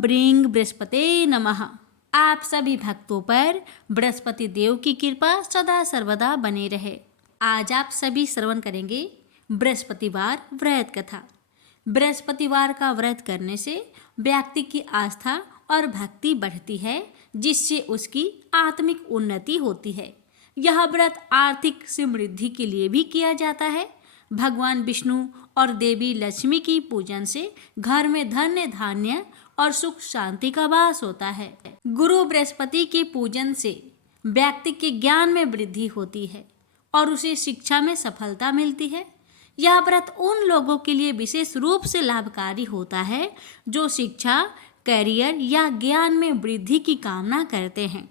ब्रींग बृहस्पते नमः। आप सभी भक्तों पर बृहस्पति देव की कृपा सदा सर्वदा बने रहे। आज आप सभी श्रवण करेंगे बृहस्पतिवार व्रत कथा। बृहस्पतिवार का व्रत करने से व्यक्ति की आस्था और भक्ति बढ़ती है, जिससे उसकी आत्मिक उन्नति होती है। यह व्रत आर्थिक समृद्धि के लिए भी किया जाता है। भगवान विष्णु और देवी लक्ष्मी की पूजन से घर में धन्य धान्य और सुख शांति का वास होता है। गुरु बृहस्पति के पूजन से व्यक्ति के ज्ञान में वृद्धि होती है और उसे शिक्षा में सफलता मिलती है। यह व्रत उन लोगों के लिए विशेष रूप से लाभकारी होता है जो शिक्षा, करियर या ज्ञान में वृद्धि की कामना करते हैं।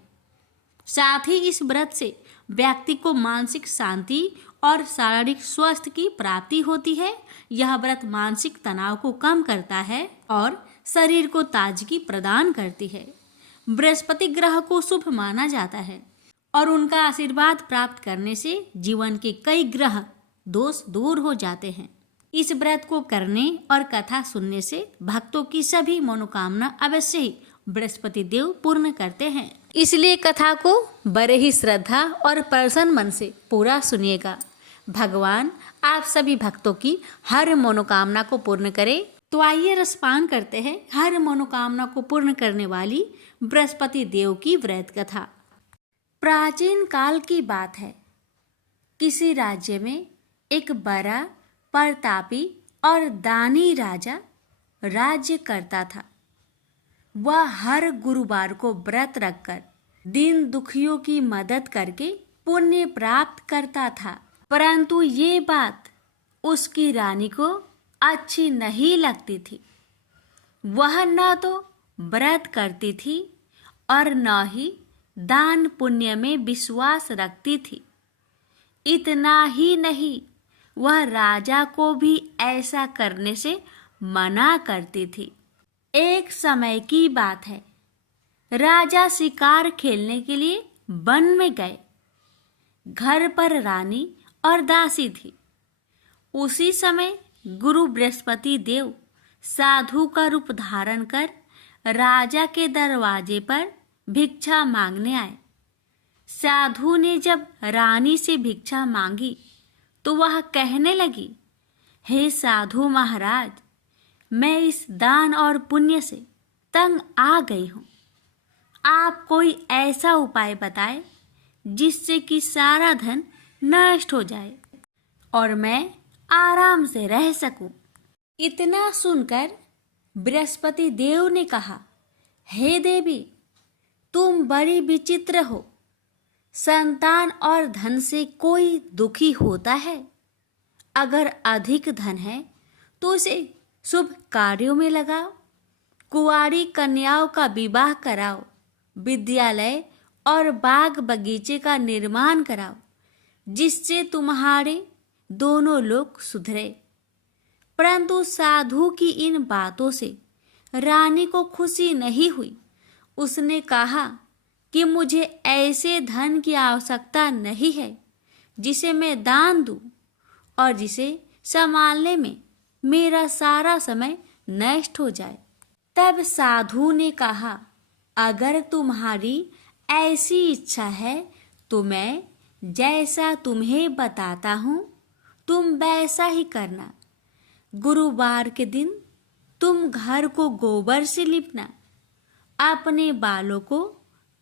साथ ही इस व्रत से व्यक्ति को मानसिक शांति और शारीरिक स्वास्थ्य की प्राप्ति होती है। यह व्रत मानसिक तनाव को कम करता है और शरीर को ताजगी प्रदान करती है। बृहस्पति ग्रह को शुभ माना जाता है और उनका आशीर्वाद प्राप्त करने से जीवन के कई ग्रह दोष दूर हो जाते हैं। इस व्रत को करने और कथा सुनने से भक्तों की सभी मनोकामना अवश्य ही बृहस्पति देव पूर्ण करते हैं। इसलिए कथा को बड़े ही श्रद्धा और प्रसन्न मन से पूरा सुनिएगा। भगवान आप सभी भक्तों की हर मनोकामना को पूर्ण करे। तो आइए रसपान करते हैं हर मनोकामना को पूर्ण करने वाली बृहस्पति देव की व्रत कथा। प्राचीन काल की बात है। किसी राज्य में एक बड़ा, प्रतापी और दानी राजा राज्य करता था। वह हर गुरुवार को व्रत रखकर दीन दुखियों की मदद करके पुण्य प्राप्त करता था। परंतु ये बात उसकी रानी को अच्छी नहीं लगती थी। वह न तो व्रत करती थी और न ही दान पुण्य में विश्वास रखती थी। इतना ही नहीं, वह राजा को भी ऐसा करने से मना करती थी। एक समय की बात है। राजा शिकार खेलने के लिए वन में गए। घर पर रानी और दासी थी। उसी समय गुरु बृहस्पति देव साधु का रूप धारण कर राजा के दरवाजे पर भिक्षा मांगने आए। साधु ने जब रानी से भिक्षा मांगी तो वह कहने लगी, हे साधु महाराज, मैं इस दान और पुण्य से तंग आ गई हूँ। आप कोई ऐसा उपाय बताएं जिससे कि सारा धन नष्ट हो जाए और मैं आराम से रह सकूं। इतना सुनकर बृहस्पति देव ने कहा, हे देवी, तुम बड़ी विचित्र हो। संतान और धन से कोई दुखी होता है? अगर अधिक धन है तो उसे शुभ कार्यों में लगाओ, कुंवारी कन्याओं का विवाह कराओ, विद्यालय और बाग बगीचे का निर्माण कराओ, जिससे तुम्हारे दोनों लोग सुधरे। परंतु साधु की इन बातों से रानी को खुशी नहीं हुई। उसने कहा कि मुझे ऐसे धन की आवश्यकता नहीं है जिसे मैं दान दूं और जिसे संभालने में मेरा सारा समय नष्ट हो जाए। तब साधु ने कहा, अगर तुम्हारी ऐसी इच्छा है तो मैं जैसा तुम्हें बताता हूँ तुम वैसा ही करना। गुरुवार के दिन तुम घर को गोबर से लिपना, अपने बालों को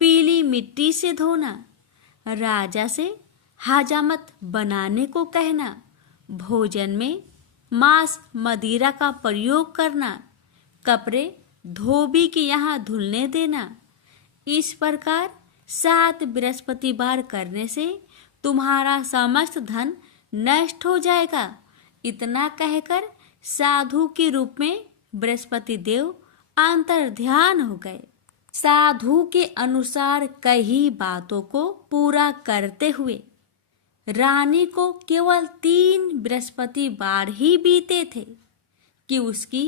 पीली मिट्टी से धोना, राजा से हजामत बनाने को कहना, भोजन में मांस मदिरा का प्रयोग करना, कपड़े धोबी के यहाँ धुलने देना। इस प्रकार 7 बृहस्पतिवार करने से तुम्हारा समस्त धन नष्ट हो जाएगा। इतना कहकर साधु के रूप में बृहस्पति देव अंतर्ध्यान हो गए। साधु के अनुसार कई बातों को पूरा करते हुए रानी को केवल 3 बृहस्पतिवार ही बीते थे कि उसकी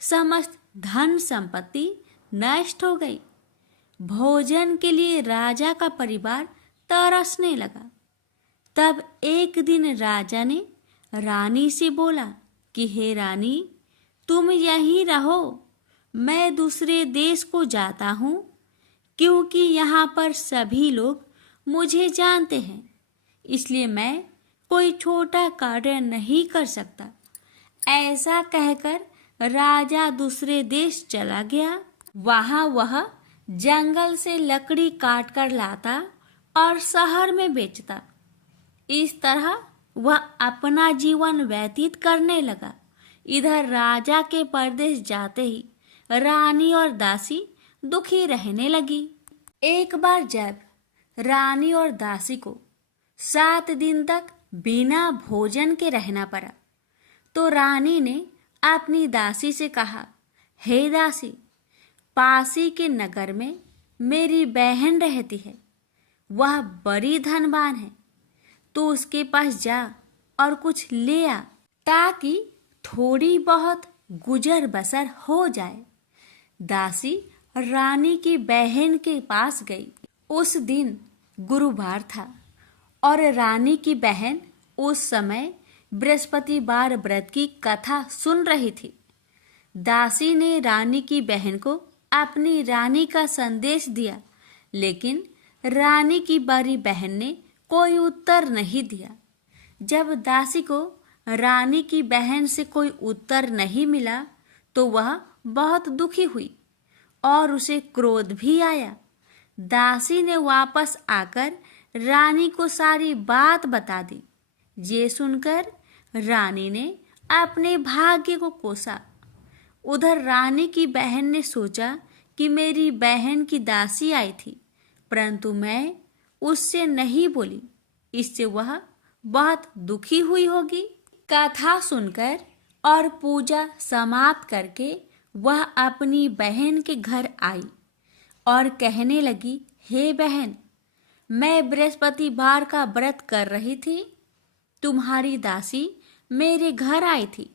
समस्त धन संपत्ति नष्ट हो गई। भोजन के लिए राजा का परिवार तरसने लगा। तब एक दिन राजा ने रानी से बोला कि हे रानी, तुम यहीं रहो, मैं दूसरे देश को जाता हूँ क्योंकि यहाँ पर सभी लोग मुझे जानते हैं, इसलिए मैं कोई छोटा कार्य नहीं कर सकता। ऐसा कहकर राजा दूसरे देश चला गया। वहाँ वह जंगल से लकड़ी काट कर लाता और शहर में बेचता। इस तरह वह अपना जीवन व्यतीत करने लगा। इधर राजा के परदेश जाते ही रानी और दासी दुखी रहने लगी। एक बार जब रानी और दासी को 7 दिन तक बिना भोजन के रहना पड़ा, तो रानी ने अपनी दासी से कहा, हे दासी, पासी के नगर में मेरी बहन रहती है, वह बड़ी धनवान है, तो उसके पास जा और कुछ ले आ ताकि थोड़ी बहुत गुजर बसर हो जाए। दासी रानी की बहन के पास गई। उस दिन गुरुवार था और रानी की बहन उस समय बृहस्पतिवार व्रत की कथा सुन रही थी। दासी ने रानी की बहन को अपनी रानी का संदेश दिया, लेकिन रानी की बड़ी बहन ने कोई उत्तर नहीं दिया। जब दासी को रानी की बहन से कोई उत्तर नहीं मिला तो वह बहुत दुखी हुई और उसे क्रोध भी आया। दासी ने वापस आकर रानी को सारी बात बता दी। ये सुनकर रानी ने अपने भाग्य को कोसा। उधर रानी की बहन ने सोचा कि मेरी बहन की दासी आई थी, परंतु मैं उससे नहीं बोली, इससे वह बहुत दुखी हुई होगी। कथा सुनकर और पूजा समाप्त करके वह अपनी बहन के घर आई और कहने लगी, हे बहन, मैं बृहस्पतिवार का व्रत कर रही थी, तुम्हारी दासी मेरे घर आई थी,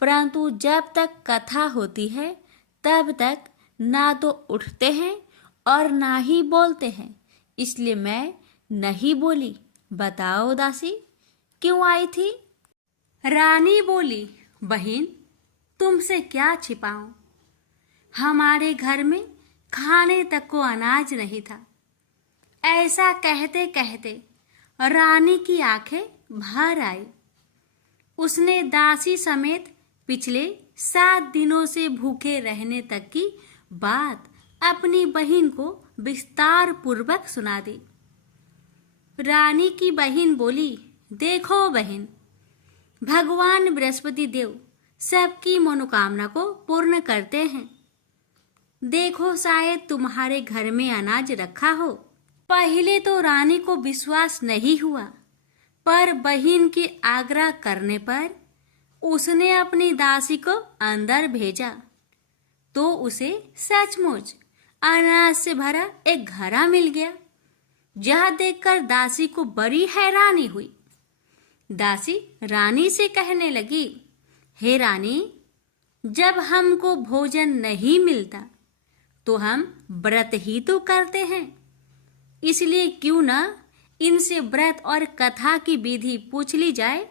परंतु जब तक कथा होती है तब तक ना तो उठते हैं और ना ही बोलते हैं, इसलिए मैं नहीं बोली। बताओ दासी, क्यों आई थी? रानी बोली, बहन, तुमसे क्या छिपाऊं? हमारे घर में खाने तक को अनाज नहीं था। ऐसा कहते कहते रानी की आंखें भर आई। उसने दासी समेत पिछले 7 दिनों से भूखे रहने तक की बात अपनी बहन को विस्तार पूर्वक सुना दी। रानी की बहन बोली, देखो बहन, भगवान बृहस्पति देव सबकी मनोकामना को पूर्ण करते हैं। देखो, शायद तुम्हारे घर में अनाज रखा हो। पहले तो रानी को विश्वास नहीं हुआ, पर बहन के आग्रह करने पर उसने अपनी दासी को अंदर भेजा, तो उसे सचमुच अनाज से भरा एक घड़ा मिल गया। यह देखकर दासी को बड़ी हैरानी हुई। दासी रानी से कहने लगी, हे रानी, जब हमको भोजन नहीं मिलता तो हम व्रत ही तो करते हैं, इसलिए क्यों न इनसे व्रत और कथा की विधि पूछ ली जाए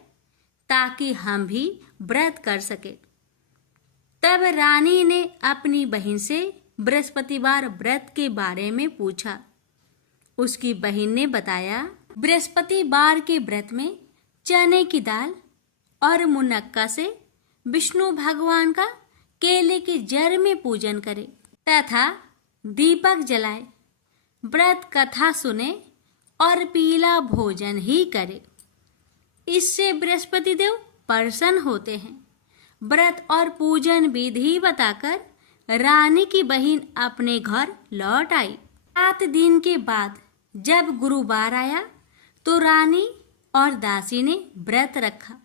ताकि हम भी व्रत कर सके। तब रानी ने अपनी बहन से बृहस्पतिवार व्रत के बारे में पूछा। उसकी बहन ने बताया, बृहस्पतिवार के व्रत में चने की दाल और मुनक्का से विष्णु भगवान का केले के जड़ में पूजन करे तथा दीपक जलाए, व्रत कथा सुने और पीला भोजन ही करे। इससे बृहस्पति देव प्रसन्न होते हैं। व्रत और पूजन विधि बताकर रानी की बहन अपने घर लौट आई। 7 दिन के बाद जब गुरुवार आया तो रानी और दासी ने व्रत रखा।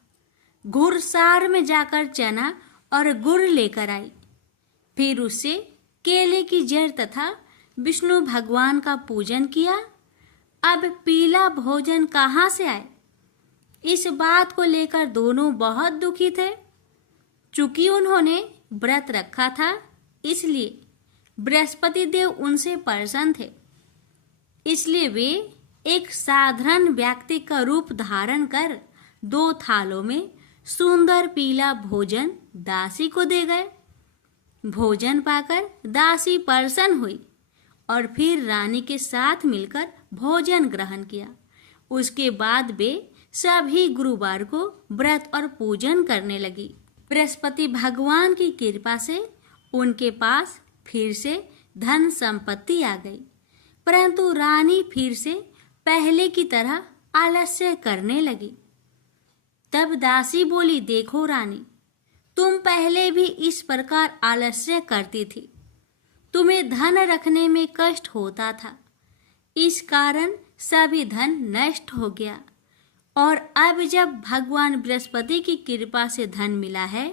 घुड़सार में जाकर चना और गुड़ लेकर आई। फिर उससे केले की जड़ तथा विष्णु भगवान का पूजन किया। अब पीला भोजन कहाँ से आए? इस बात को लेकर दोनों बहुत दुखी थे। चूंकि उन्होंने व्रत रखा था, इसलिए बृहस्पति देव उनसे प्रसन्न थे। इसलिए वे एक साधारण व्यक्ति का रूप धारण कर 2 थालों में सुंदर पीला भोजन दासी को दे गए। भोजन पाकर दासी प्रसन्न हुई और फिर रानी के साथ मिलकर भोजन ग्रहण किया। उसके बाद वे सभी गुरुवार को व्रत और पूजन करने लगी। बृहस्पति भगवान की कृपा से उनके पास फिर से धन संपत्ति आ गई, परंतु रानी फिर से पहले की तरह आलस्य करने लगी। तब दासी बोली, देखो रानी, तुम पहले भी इस प्रकार आलस्य करती थी। तुम्हें धन रखने में कष्ट होता था, इस कारण सभी धन नष्ट हो गया, और अब जब भगवान बृहस्पति की कृपा से धन मिला है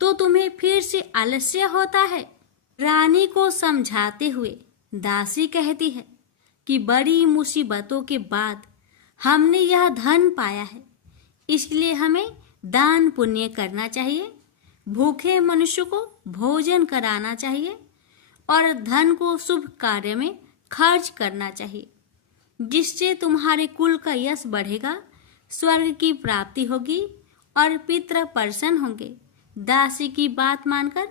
तो तुम्हें फिर से आलस्य होता है। रानी को समझाते हुए दासी कहती है कि बड़ी मुसीबतों के बाद हमने यह धन पाया है, इसलिए हमें दान पुण्य करना चाहिए, भूखे मनुष्य को भोजन कराना चाहिए और धन को शुभ कार्य में खर्च करना चाहिए, जिससे तुम्हारे कुल का यश बढ़ेगा, स्वर्ग की प्राप्ति होगी और पितृ प्रसन्न होंगे। दासी की बात मानकर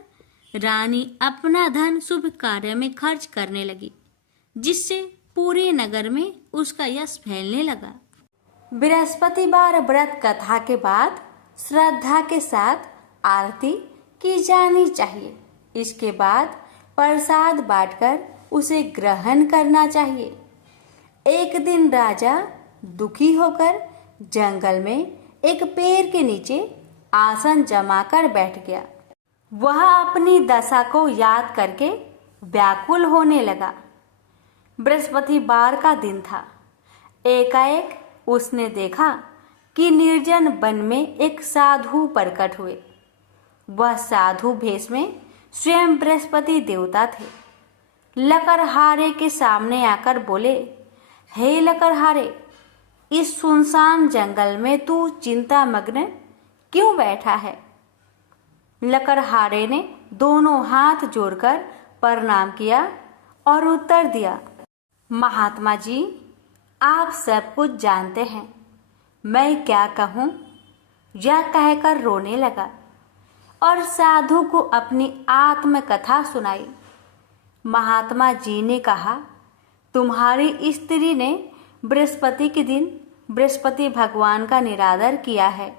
रानी अपना धन शुभ कार्य में खर्च करने लगी, जिससे पूरे नगर में उसका यश फैलने लगा। बृहस्पतिवार व्रत कथा के बाद श्रद्धा के साथ आरती की जानी चाहिए। इसके बाद प्रसाद बांटकर उसे ग्रहण करना चाहिए। एक दिन राजा दुखी होकर जंगल में एक पेड़ के नीचे आसन जमाकर बैठ गया। वह अपनी दशा को याद करके व्याकुल होने लगा। बृहस्पतिवार का दिन था। एकाएक उसने देखा कि निर्जन वन में एक साधु प्रकट हुए। वह साधु भेष में स्वयं बृहस्पति देवता थे। लकड़हारे के सामने आकर बोले, हे लकड़हारे, इस सुनसान जंगल में तू चिंता मग्न क्यों बैठा है? लकड़हारे ने दोनों हाथ जोड़कर प्रणाम किया और उत्तर दिया, महात्मा जी, आप सब कुछ जानते हैं, मैं क्या कहूँ? यह कहकर रोने लगा और साधु को अपनी आत्मकथा सुनाई। महात्मा जी ने कहा, तुम्हारी स्त्री ने बृहस्पति के दिन बृहस्पति भगवान का निरादर किया है,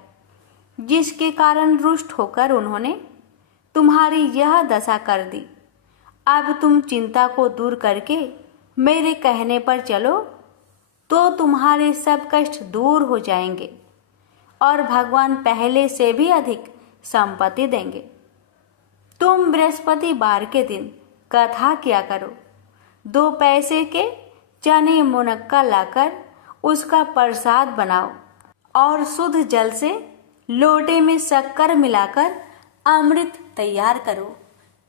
जिसके कारण रुष्ट होकर उन्होंने तुम्हारी यह दशा कर दी। अब तुम चिंता को दूर करके मेरे कहने पर चलो तो तुम्हारे सब कष्ट दूर हो जाएंगे और भगवान पहले से भी अधिक संपत्ति देंगे। तुम बृहस्पतिवार के दिन कथा किया करो। 2 पैसे के चने मुनक्का लाकर उसका प्रसाद बनाओ और शुद्ध जल से लोटे में शक्कर मिलाकर अमृत तैयार करो।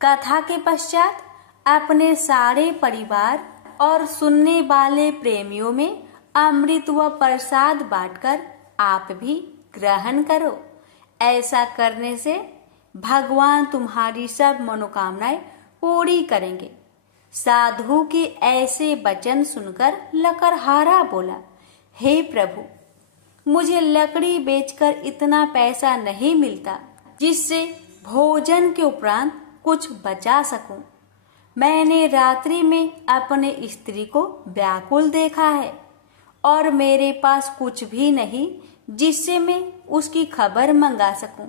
कथा के पश्चात अपने सारे परिवार और सुनने वाले प्रेमियों में अमृत व प्रसाद बांटकर आप भी ग्रहण करो। ऐसा करने से भगवान तुम्हारी सब मनोकामनाएं पूरी करेंगे। साधु के ऐसे वचन सुनकर लकड़हारा बोला, हे प्रभु, मुझे लकड़ी बेचकर इतना पैसा नहीं मिलता जिससे भोजन के उपरांत कुछ बचा सकूं। मैंने रात्रि में अपने स्त्री को व्याकुल देखा है और मेरे पास कुछ भी नहीं जिससे मैं उसकी खबर मंगा सकूं।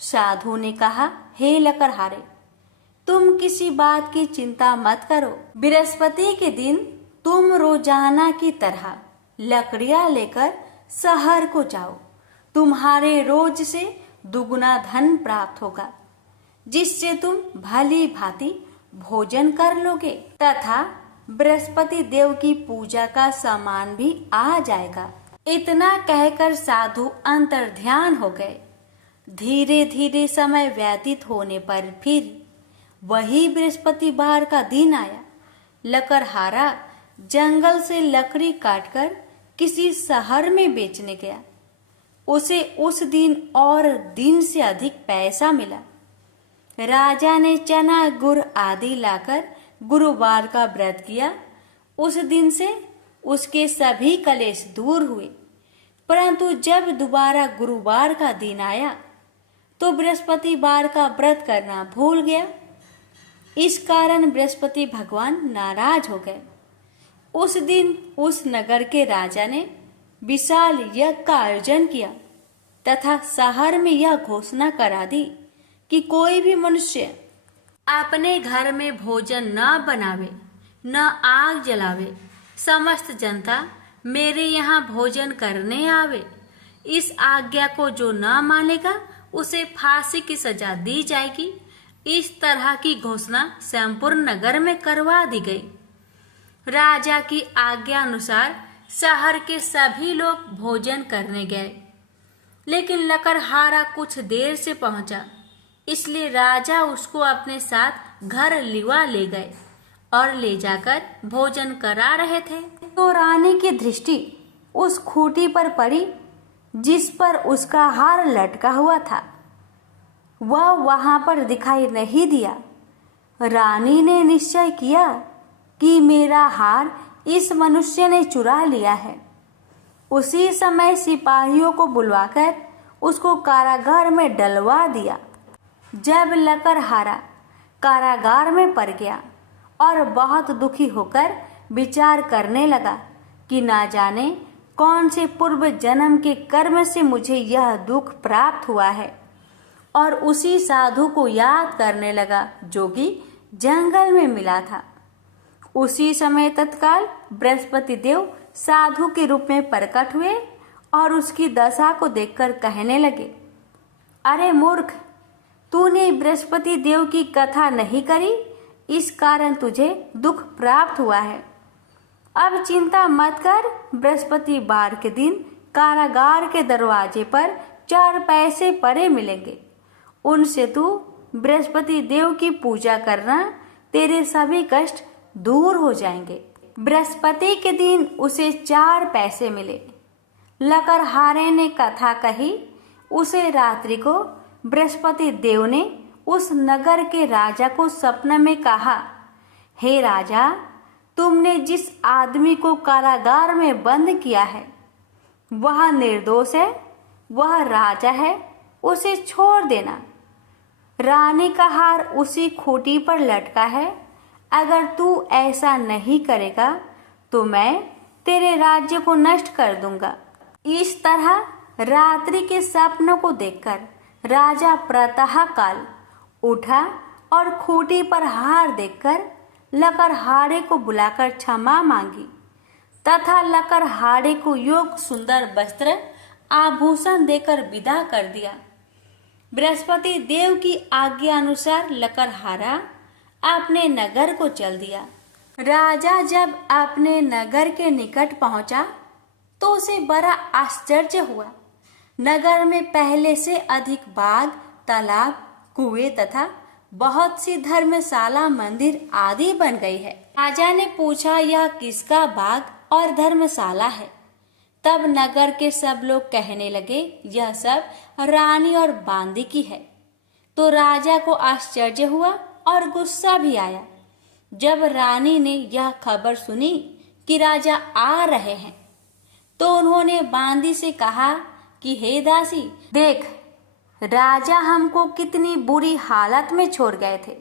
साधु ने कहा, हे लकड़हारे, तुम किसी बात की चिंता मत करो। बृहस्पति के दिन तुम रोजाना की तरह लकड़ियां लेकर शहर को जाओ। तुम्हारे रोज से दुगुना धन प्राप्त होगा, जिससे तुम भली भांति भोजन कर लोगे तथा बृहस्पति देव की पूजा का सामान भी आ जाएगा। इतना कहकर साधु अंतर्ध्यान हो गए। धीरे धीरे समय व्यतीत होने पर फिर वही बृहस्पतिवार का दिन आया। लकड़हारा जंगल से लकड़ी काटकर किसी शहर में बेचने गया। उसे उस दिन और दिन से अधिक पैसा मिला। राजा ने चना गुड़ आदि लाकर गुरुवार का व्रत किया। उस दिन से उसके सभी कलेश दूर हुए। परंतु जब दोबारा गुरुवार का दिन आया तो बृहस्पतिवार का व्रत करना भूल गया। इस कारण बृहस्पति भगवान नाराज हो गए। उस दिन उस नगर के राजा ने विशाल यज्ञ का आयोजन किया तथा शहर में यह घोषणा करा दी कि कोई भी मनुष्य अपने घर में भोजन न बनावे, न आग जलावे। समस्त जनता मेरे यहाँ भोजन करने आवे। इस आज्ञा को जो न मानेगा उसे फांसी की सजा दी जाएगी। इस तरह की घोषणा संपूर्ण नगर में करवा दी गई। राजा की आज्ञा अनुसार शहर के सभी लोग भोजन करने गए, लेकिन लकड़हारा कुछ देर से पहुंचा, इसलिए राजा उसको अपने साथ घर लिवा ले गए और ले जाकर भोजन करा रहे थे तो रानी की दृष्टि उस खूंटी पर पड़ी जिस पर उसका हार लटका हुआ था। वह वहां पर दिखाई नहीं दिया। रानी ने निश्चय किया कि मेरा हार इस मनुष्य ने चुरा लिया है। उसी समय सिपाहियों को बुलवाकर उसको कारागार में डलवा दिया। जब लकड़हारा कारागार में पड़ गया और बहुत दुखी होकर विचार करने लगा कि ना जाने कौन से पूर्व जन्म के कर्म से मुझे यह दुख प्राप्त हुआ है, और उसी साधु को याद करने लगा जो कि जंगल में मिला था। उसी समय तत्काल बृहस्पति देव साधु के रूप में प्रकट हुए और उसकी दशा को देखकर कहने लगे, अरे मूर्ख, तूने बृहस्पति देव की कथा नहीं करी, इस कारण तुझे दुख प्राप्त हुआ है। अब चिंता मत कर। बृहस्पतिवार के दिन कारागार के दरवाजे पर 4 पैसे पड़े मिलेंगे। उनसे तू बृहस्पति देव की पूजा करना, तेरे सभी कष्ट दूर हो जाएंगे। बृहस्पति के दिन उसे 4 पैसे मिले। लकड़हारे ने कथा कही। उसे रात्रि को बृहस्पति देव ने उस नगर के राजा को सपने में कहा, हे राजा, तुमने जिस आदमी को कारागार में बंद किया है वह निर्दोष है, वह राजा है, उसे छोड़ देना। रानी का हार उसी खूंटी पर लटका है। अगर तू ऐसा नहीं करेगा तो मैं तेरे राज्य को नष्ट कर दूंगा। इस तरह रात्रि के सपनों को देखकर राजा प्रातः काल उठा और खूंटी पर हार देखकर लकड़हारे को बुलाकर क्षमा मांगी तथा लकड़हारे को योग सुंदर वस्त्र आभूषण देकर विदा कर दिया। बृहस्पति देव की आज्ञा अनुसार लकड़हारा अपने नगर को चल दिया। राजा जब अपने नगर के निकट पहुंचा तो उसे बड़ा आश्चर्य हुआ। नगर में पहले से अधिक बाग, तालाब, कुएं तथा बहुत सी धर्मशाला, मंदिर आदि बन गई है। राजा ने पूछा, यह किसका बाग और धर्मशाला है? तब नगर के सब लोग कहने लगे, यह सब रानी और बांदी की है। तो राजा को आश्चर्य हुआ और गुस्सा भी आया। जब रानी ने यह खबर सुनी कि राजा आ रहे हैं तो उन्होंने बांदी से कहा कि हे दासी, देख, राजा हमको कितनी बुरी हालत में छोड़ गए थे।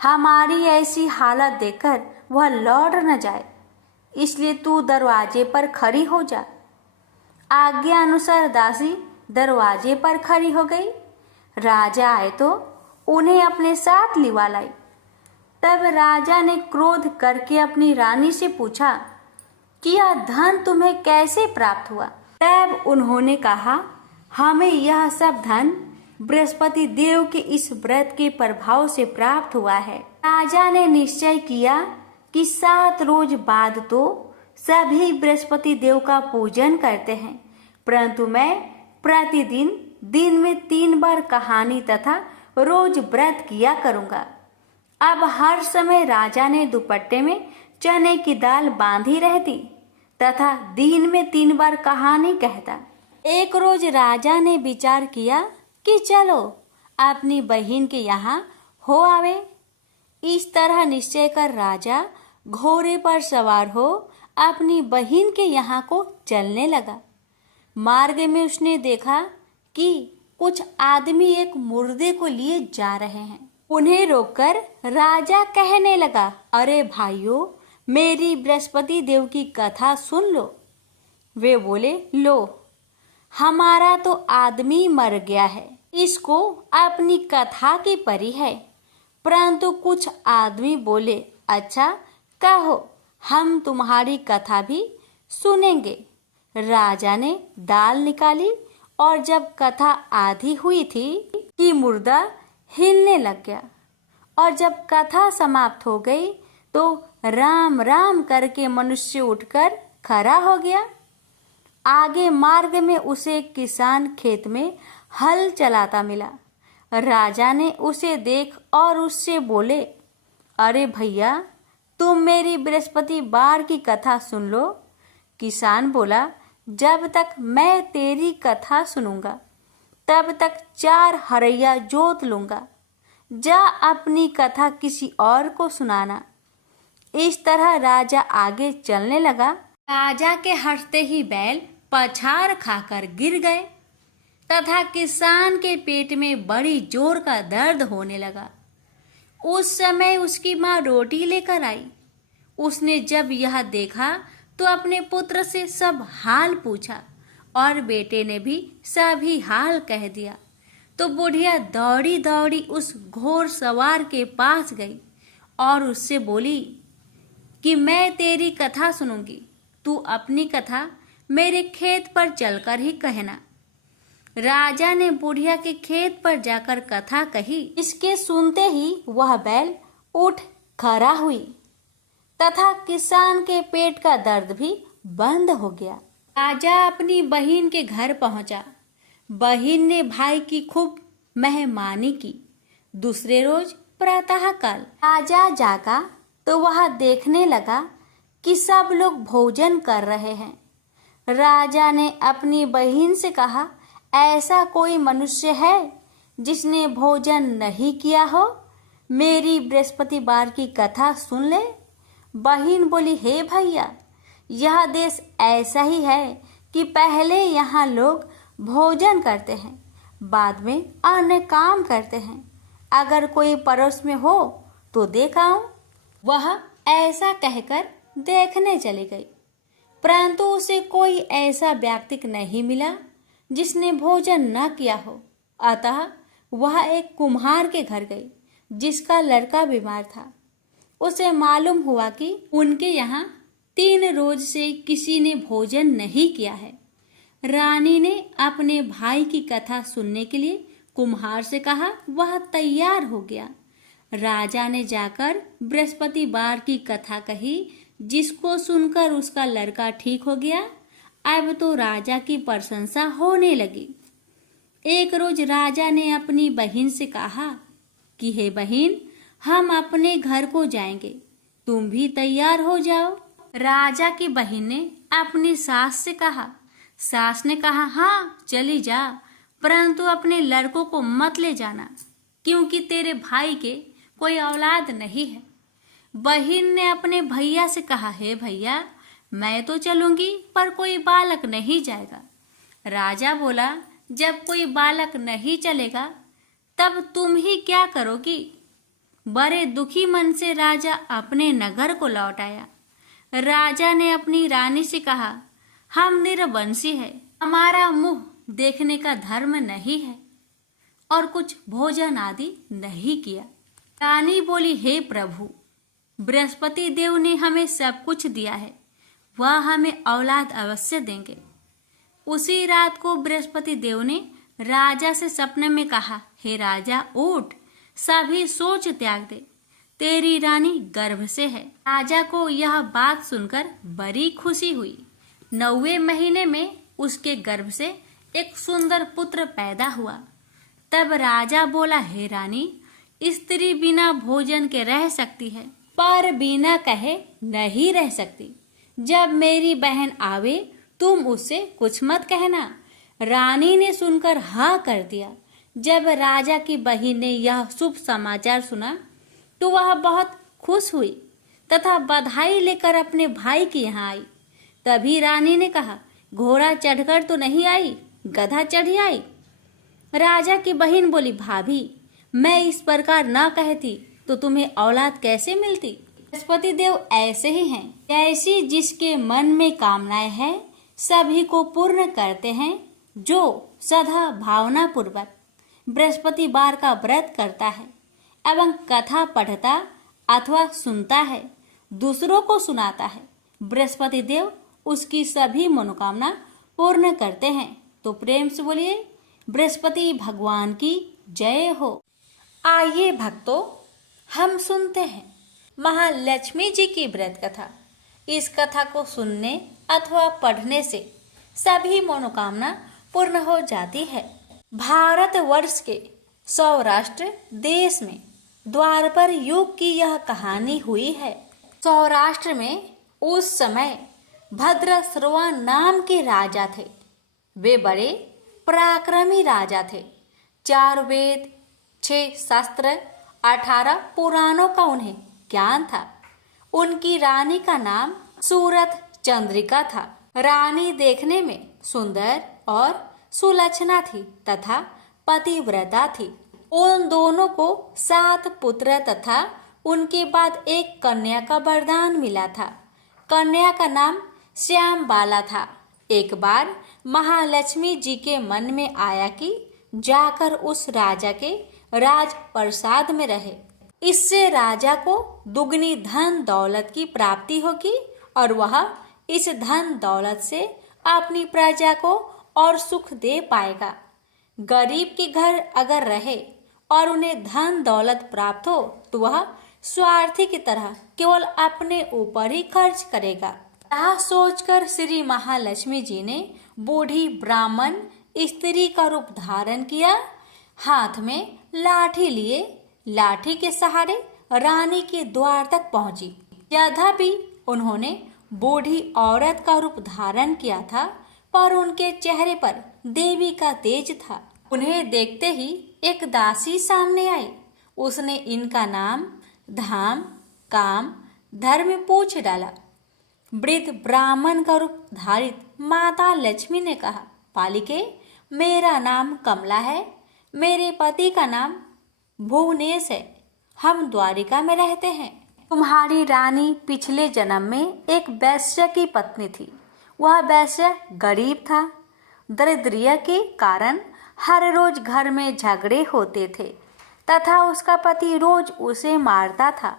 हमारी ऐसी हालत देखकर वह लौट न जाए, इसलिए तू दरवाजे पर खड़ी हो जा। आज्ञा अनुसार दासी दरवाजे पर खड़ी हो गई। राजा आए तो उन्हें अपने साथ लिवा लाई। तब राजा ने क्रोध करके अपनी रानी से पूछा कि यह धन तुम्हें कैसे प्राप्त हुआ? तब उन्होंने कहा, हमें यह सब धन बृहस्पति देव के इस व्रत के प्रभाव से प्राप्त हुआ है। राजा ने निश्चय किया कि 7 रोज बाद तो सभी बृहस्पति देव का पूजन करते हैं, परंतु मैं प्रतिदिन दिन में 3 बार कहानी तथा रोज व्रत किया करूंगा। अब हर समय राजा ने दुपट्टे में चने की दाल बांधी रहती तथा दिन में 3 बार कहानी कहता। एक रोज राजा ने विचार किया कि चलो अपनी बहन के यहाँ हो आवे। इस तरह निश्चय कर राजा घोड़े पर सवार हो अपनी बहन के यहाँ को चलने लगा। मार्ग में उसने देखा कि कुछ आदमी एक मुर्दे को लिए जा रहे हैं। उन्हें रोककर राजा कहने लगा, अरे भाइयों, मेरी बृहस्पति देव की कथा सुन लो। वे बोले, लो, हमारा तो आदमी मर गया है, इसको अपनी कथा की परी है। परंतु कुछ आदमी बोले, अच्छा कहो, हम तुम्हारी कथा भी सुनेंगे। राजा ने दाल निकाली और जब कथा आधी हुई थी कि मुर्दा हिलने लग गया, और जब कथा समाप्त हो गई तो राम राम करके मनुष्य उठकर खड़ा हो गया। आगे मार्ग में उसे किसान खेत में हल चलाता मिला। राजा ने उसे देख और उससे बोले, अरे भैया, तुम मेरी बृहस्पतिवार की कथा सुन लो। किसान बोला, जब तक मैं तेरी कथा सुनूंगा तब तक 4 हरैया जोत लूंगा। जा अपनी कथा किसी और को सुनाना। इस तरह राजा आगे चलने लगा। राजा के हटते ही बैल पछाड़ खाकर गिर गए तथा किसान के पेट में बड़ी जोर का दर्द होने लगा। उस समय उसकी माँ रोटी लेकर आई। उसने जब यह देखा तो अपने पुत्र से सब हाल पूछा और बेटे ने भी सभी हाल कह दिया। तो बुढ़िया दौड़ी दौड़ी उस घोड़ सवार के पास गई और उससे बोली कि मैं तेरी कथा सुनूंगी, तू अपनी कथा मेरे खेत पर चलकर ही कहना। राजा ने बुढ़िया के खेत पर जाकर कथा कही। इसके सुनते ही वह बैल उठ खड़ा हुई तथा किसान के पेट का दर्द भी बंद हो गया। राजा अपनी बहन के घर पहुंचा। बहन ने भाई की खूब मेहमानी की। दूसरे रोज प्रातःकाल राजा जागा तो वह देखने लगा कि सब लोग भोजन कर रहे हैं। राजा ने अपनी बहन से कहा, ऐसा कोई मनुष्य है जिसने भोजन नहीं किया हो? मेरी बृहस्पतिवार की कथा सुन ले। बहन बोली, हे भैया, यह देश ऐसा ही है कि पहले यहाँ लोग भोजन करते हैं, बाद में अन्य काम करते हैं। अगर कोई पड़ोस में हो तो देख आऊं। वह ऐसा कहकर देखने चली गई, परंतु उसे कोई ऐसा व्यक्ति नहीं मिला जिसने भोजन न किया हो। अतः वह एक कुम्हार के घर गई जिसका लड़का बीमार था। उसे मालूम हुआ कि उनके यहाँ 3 रोज से किसी ने भोजन नहीं किया है। रानी ने अपने भाई की कथा सुनने के लिए कुम्हार से कहा। वह तैयार हो गया। राजा ने जाकर बृहस्पतिवार की कथा कही, जिसको सुनकर उसका लड़का ठीक हो गया। अब तो राजा की प्रशंसा होने लगी। एक रोज राजा ने अपनी बहन से कहा कि हे बहन, हम अपने घर को जाएंगे, तुम भी तैयार हो जाओ। राजा की बहन ने अपनी सास से कहा। सास ने कहा, हाँ चली जा, परंतु अपने लड़कों को मत ले जाना, क्योंकि तेरे भाई के कोई औलाद नहीं है। बहन ने अपने भैया से कहा, हे भैया, मैं तो चलूंगी पर कोई बालक नहीं जाएगा। राजा बोला, जब कोई बालक नहीं चलेगा तब तुम ही क्या करोगी? बड़े दुखी मन से राजा अपने नगर को लौट आया। राजा ने अपनी रानी से कहा, हम निरवंशी है, हमारा मुंह देखने का धर्म नहीं है और कुछ भोजन आदि नहीं किया। रानी बोली, हे प्रभु, बृहस्पति देव ने हमें सब कुछ दिया है, वह हमें औलाद अवश्य देंगे। उसी रात को बृहस्पति देव ने राजा से सपने में कहा, हे राजा, उठ, सभी सोच त्याग दे, तेरी रानी गर्भ से है। राजा को यह बात सुनकर बड़ी खुशी हुई। 9वें महीने में उसके गर्भ से एक सुंदर पुत्र पैदा हुआ। तब राजा बोला, हे रानी, स्त्री बिना भोजन के रह सकती है, पर बिना कहे नहीं रह सकती। जब मेरी बहन आवे तुम उससे कुछ मत कहना। रानी ने सुनकर हाँ कर दिया। जब राजा की बहन ने यह शुभ समाचार सुना तो वह बहुत खुश हुई तथा बधाई लेकर अपने भाई के यहाँ आई। तभी रानी ने कहा, घोड़ा चढ़कर तो नहीं आई, गधा चढ़ी आई। राजा की बहन बोली, भाभी, मैं इस प्रकार ना कहती तो तुम्हें औलाद कैसे मिलती। बृहस्पति देव ऐसे ही हैं, ऐसी जिसके मन में कामनाएं हैं सभी को पूर्ण करते हैं। जो सदा भावना पूर्वक बृहस्पतिवार का व्रत करता है एवं कथा पढ़ता अथवा सुनता है, दूसरों को सुनाता है, बृहस्पति देव उसकी सभी मनोकामना पूर्ण करते हैं। तो प्रेम से बोलिए बृहस्पति भगवान की जय हो। आइए भक्तों, हम सुनते हैं महालक्ष्मी जी की व्रत कथा। इस कथा को सुनने अथवा पढ़ने से सभी मनोकामना पूर्ण हो जाती है। भारत वर्ष के सौराष्ट्र देश में द्वापर युग की यह कहानी हुई है। सौराष्ट्र में उस समय भद्रश्रवा नाम के राजा थे। वे बड़े पराक्रमी राजा थे। 4 वेद, 6 शास्त्र, 18 पुराणों का उन्हें ज्ञान था। उनकी रानी का नाम सूरत चंद्रिका था। रानी देखने में सुंदर और सुलक्षणा थी तथा पतिव्रता थी। उन दोनों को 7 पुत्र तथा उनके बाद एक कन्या का वरदान मिला था। कन्या का नाम श्याम बाला था। एक बार महालक्ष्मी जी के मन में आया कि जाकर उस राजा के राजप्रसाद में रहे। इससे राजा को दुगनी धन दौलत की प्राप्ति होगी और वह इस धन दौलत से अपनी प्रजा को और सुख दे पाएगा। गरीब के घर अगर रहे और उन्हें धन दौलत प्राप्त हो तो वह स्वार्थी की तरह केवल अपने ऊपर ही खर्च करेगा। यह सोचकर श्री महालक्ष्मी जी ने बूढ़ी ब्राह्मण स्त्री का रूप धारण किया। हाथ में लाठी लिए लाठी के सहारे रानी के द्वार तक पहुंची। यद्यपि उन्होंने बूढ़ी औरत का रूप धारण किया था, पर उनके चेहरे पर देवी का तेज था। उन्हें देखते ही एक दासी सामने आई। उसने इनका नाम, धाम, काम, धर्म पूछ डाला। वृद्ध ब्राह्मण का रूप धारित माता लक्ष्मी ने कहा, पालिके, मेरा नाम कमला है। मेरे पति का नाम भुवनेश है। हम द्वारिका में रहते हैं। तुम्हारी रानी पिछले जन्म में एक वैश्य की पत्नी थी। वह वैश्य गरीब था। दरिद्रता के कारण हर रोज घर में झगड़े होते थे तथा उसका पति रोज उसे मारता था।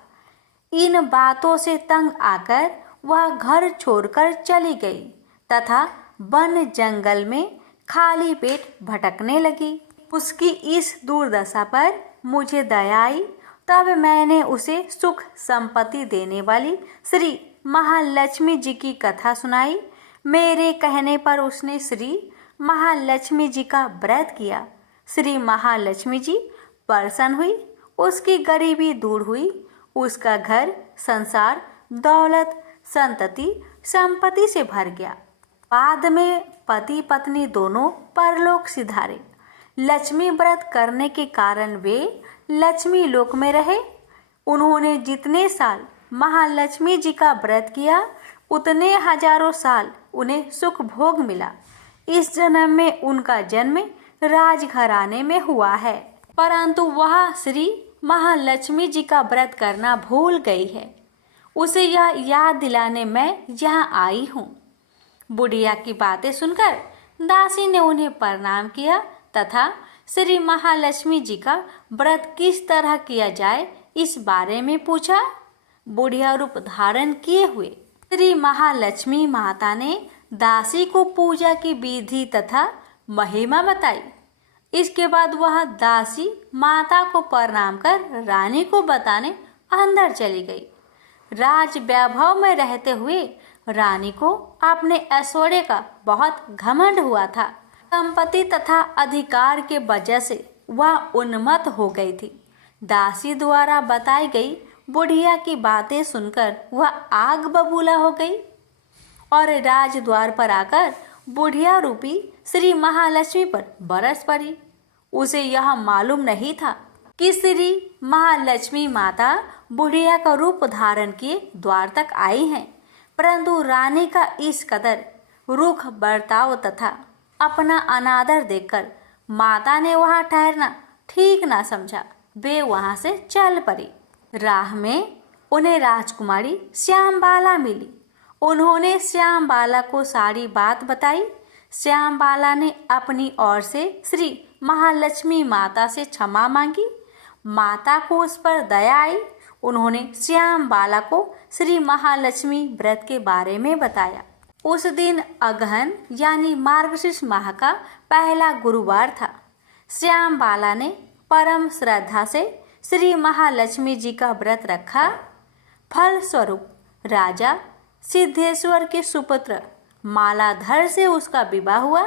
इन बातों से तंग आकर वह घर छोड़कर चली गई तथा वन जंगल में खाली पेट भटकने लगी। उसकी इस दुर्दशा पर मुझे दया आई, तब मैंने उसे सुख संपत्ति देने वाली श्री महालक्ष्मी जी की कथा सुनाई। मेरे कहने पर उसने श्री महालक्ष्मी जी का व्रत किया। श्री महालक्ष्मी जी प्रसन्न हुई, उसकी गरीबी दूर हुई, उसका घर संसार दौलत संतति संपत्ति से भर गया। बाद में पति पत्नी दोनों परलोक सिधारे। लक्ष्मी व्रत करने के कारण वे लक्ष्मी लोक में रहे। उन्होंने जितने साल महालक्ष्मी जी का व्रत किया उतने हजारों साल उन्हें सुख भोग मिला। इस जन्म में उनका जन्म राजघराने में हुआ है, परंतु वह श्री महालक्ष्मी जी का व्रत करना भूल गई है। उसे यह याद दिलाने मैं यहाँ आई हूँ। बुढ़िया की बातें सुनकर दासी ने उन्हें प्रणाम किया तथा श्री महालक्ष्मी जी का व्रत किस तरह किया जाए इस बारे में पूछा। बुढ़िया रूप धारण किए हुए श्री महालक्ष्मी माता ने दासी को पूजा की विधि तथा महिमा बताई। इसके बाद वह दासी माता को प्रणाम कर रानी को बताने अंदर चली गई। राज वैभव में रहते हुए रानी को अपने ऐश्वर्य का बहुत घमंड हुआ था। संपत्ति तथा अधिकार के वजह से वह उन्मत्त हो गई थी। दासी द्वारा बताई गई बुढ़िया की बातें सुनकर वह आग बबूला हो गई और राजद्वार पर आकर बुढ़िया रूपी श्री महालक्ष्मी पर बरस पड़ी। उसे यह मालूम नहीं था कि श्री महालक्ष्मी माता बुढ़िया का रूप धारण किए द्वार तक आई हैं, परंतु रानी का इस कदर रुख बर्ताव तथा अपना अनादर देखकर माता ने वहां ठहरना ठीक ना समझा। वे वहां से चल पड़ी। राह में उन्हें राजकुमारी श्यामबाला मिली। उन्होंने श्यामबाला को सारी बात बताई। श्यामबाला ने अपनी ओर से श्री महालक्ष्मी माता से क्षमा मांगी। माता को उस पर दया आई। उन्होंने श्यामबाला को श्री महालक्ष्मी व्रत के बारे में बताया। उस दिन अगहन यानी मार्गशीर्ष माह का पहला गुरुवार था। श्यामबाला ने परम श्रद्धा से श्री महालक्ष्मी जी का व्रत रखा। फलस्वरूप राजा सिद्धेश्वर के सुपुत्र मालाधर से उसका विवाह हुआ।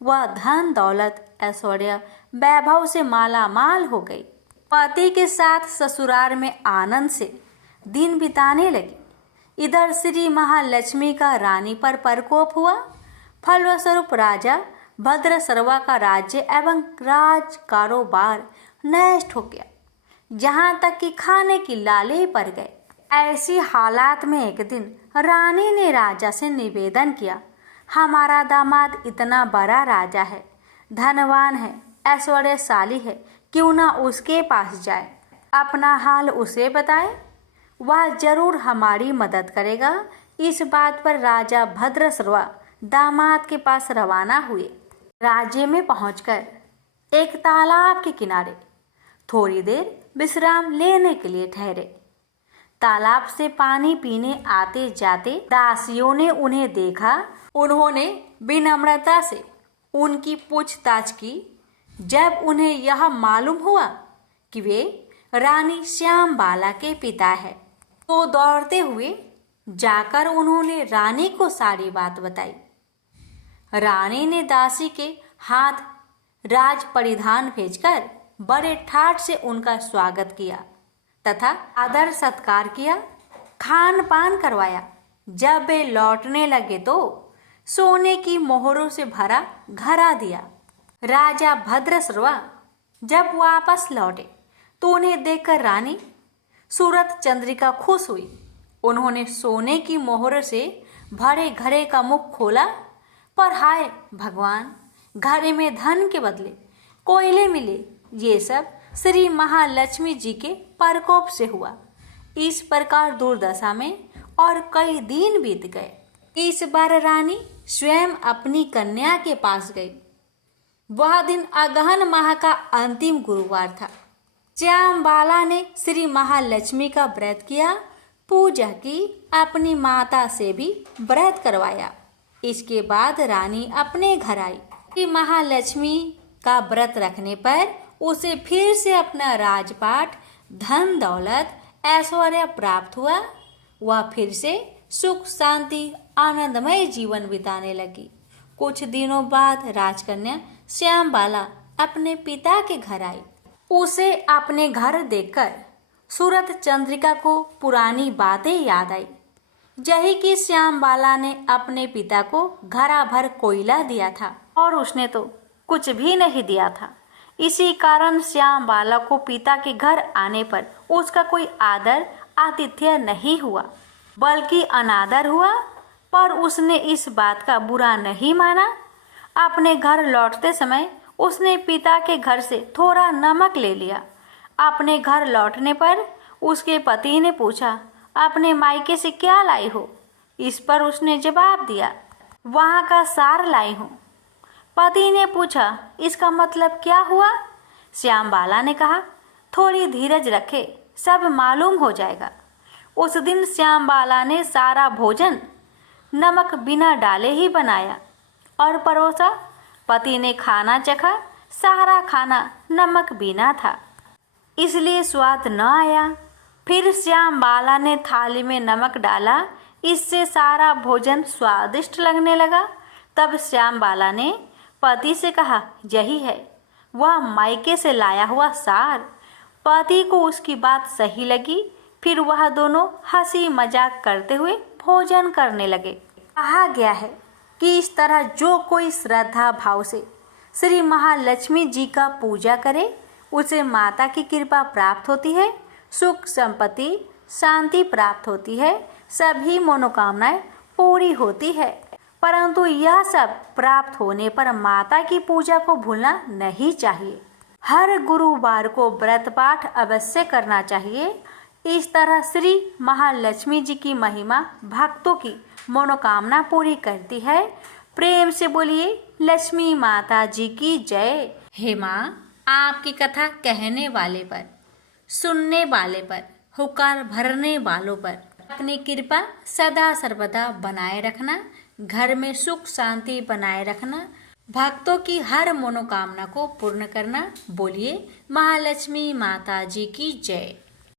वह धन दौलत ऐश्वर्य वैभव से माला माल हो गई। पति के साथ ससुराल में आनंद से दिन बिताने लगी। इधर श्री महालक्ष्मी का रानी पर प्रकोप हुआ। फलस्वरूप राजा भद्रसर्वा का राज्य एवं राज कारोबार नष्ट हो गया, यहाँ तक कि खाने की लाले पड़ गए। ऐसी हालात में एक दिन रानी ने राजा से निवेदन किया, हमारा दामाद इतना बड़ा राजा है, धनवान है, ऐश्वर्यशाली है, क्यों ना उसके पास जाए, अपना हाल उसे बताए, वह जरूर हमारी मदद करेगा। इस बात पर राजा भद्रसर्वा दामाद के पास रवाना हुए। राज्य में पहुंचकर एक तालाब के किनारे थोड़ी देर विश्राम लेने के लिए ठहरे। तालाब से पानी पीने आते जाते दासियों ने उन्हें देखा। उन्होंने विनम्रता से उनकी पूछताछ की। जब उन्हें यह मालूम हुआ कि वे रानी श्यामबाला के पिता है, तो दौड़ते हुए जाकर उन्होंने रानी को सारी बात बताई। रानी ने दासी के हाथ राज परिधान भेजकर बड़े ठाट से उनका स्वागत किया तथा आदर सत्कार किया, खान पान करवाया। जब वे लौटने लगे तो सोने की मोहरों से भरा घड़ा दिया। राजा भद्रसर्वा जब वापस लौटे तो उन्हें देखकर रानी सूरत चंद्रिका खुश हुई। उन्होंने सोने की मोहर से भरे घड़े का मुख खोला, पर हाय भगवान, घड़े में धन के बदले कोयले मिले। ये सब श्री महालक्ष्मी जी के प्रकोप से हुआ। इस प्रकार दुर्दशा में और कई दिन बीत गए। इस बार रानी स्वयं अपनी कन्या के पास गई। वह दिन अगहन माह का अंतिम गुरुवार था। श्यामबाला ने श्री महालक्ष्मी का व्रत किया, पूजा की, अपनी माता से भी व्रत करवाया। इसके बाद रानी अपने घर आई। श्री महालक्ष्मी का व्रत रखने पर उसे फिर से अपना राजपाट, धन दौलत, ऐश्वर्य प्राप्त हुआ। वह फिर से सुख शांति आनंदमय जीवन बिताने लगी। कुछ दिनों बाद राजकन्या श्यामबाला अपने पिता के घर आई। उसे अपने घर देखकर सूरत चंद्रिका को पुरानी बातें याद आई। यही कि श्यामबाला ने अपने पिता को घड़ा भर कोयला दिया था और उसने तो कुछ भी नहीं दिया था। इसी कारण श्यामबाला को पिता के घर आने पर उसका कोई आदर आतिथ्य नहीं हुआ, बल्कि अनादर हुआ। पर उसने इस बात का बुरा नहीं माना। अपने घर लौटते समय उसने पिता के घर से थोड़ा नमक ले लिया। अपने घर लौटने पर उसके पति ने पूछा, अपने मायके से क्या लाई हो? इस पर उसने जवाब दिया, वहाँ का सार लाई हूँ। पति ने पूछा, इसका मतलब क्या हुआ? श्यामबाला ने कहा, थोड़ी धीरज रखे, सब मालूम हो जाएगा। उस दिन श्यामबाला ने सारा भोजन नमक बिना डाले ही बनाया और परोसा। पति ने खाना चखा, सारा खाना नमक बिना था, इसलिए स्वाद न आया। फिर श्यामबाला ने थाली में नमक डाला, इससे सारा भोजन स्वादिष्ट लगने लगा। तब श्यामबाला ने पति से कहा, यही है वह मायके से लाया हुआ सार। पति को उसकी बात सही लगी। फिर वह दोनों हंसी मजाक करते हुए भोजन करने लगे। कहा गया है कि इस तरह जो कोई श्रद्धा भाव से श्री महालक्ष्मी जी का पूजा करे, उसे माता की कृपा प्राप्त होती है, सुख संपत्ति शांति प्राप्त होती है, सभी मनोकामनाएं पूरी होती है। परंतु यह सब प्राप्त होने पर माता की पूजा को भूलना नहीं चाहिए। हर गुरुवार को व्रत पाठ अवश्य करना चाहिए। इस तरह श्री महालक्ष्मी जी की महिमा भक्तों की मनोकामना पूरी करती है। प्रेम से बोलिए लक्ष्मी माता जी की जय। हे माँ, आपकी कथा कहने वाले पर, सुनने वाले पर, हुकार भरने वालों पर अपनी कृपा सदा सर्वदा बनाए रखना, घर में सुख शांति बनाए रखना, भक्तों की हर मनोकामना को पूर्ण करना। बोलिए महालक्ष्मी माता जी की जय।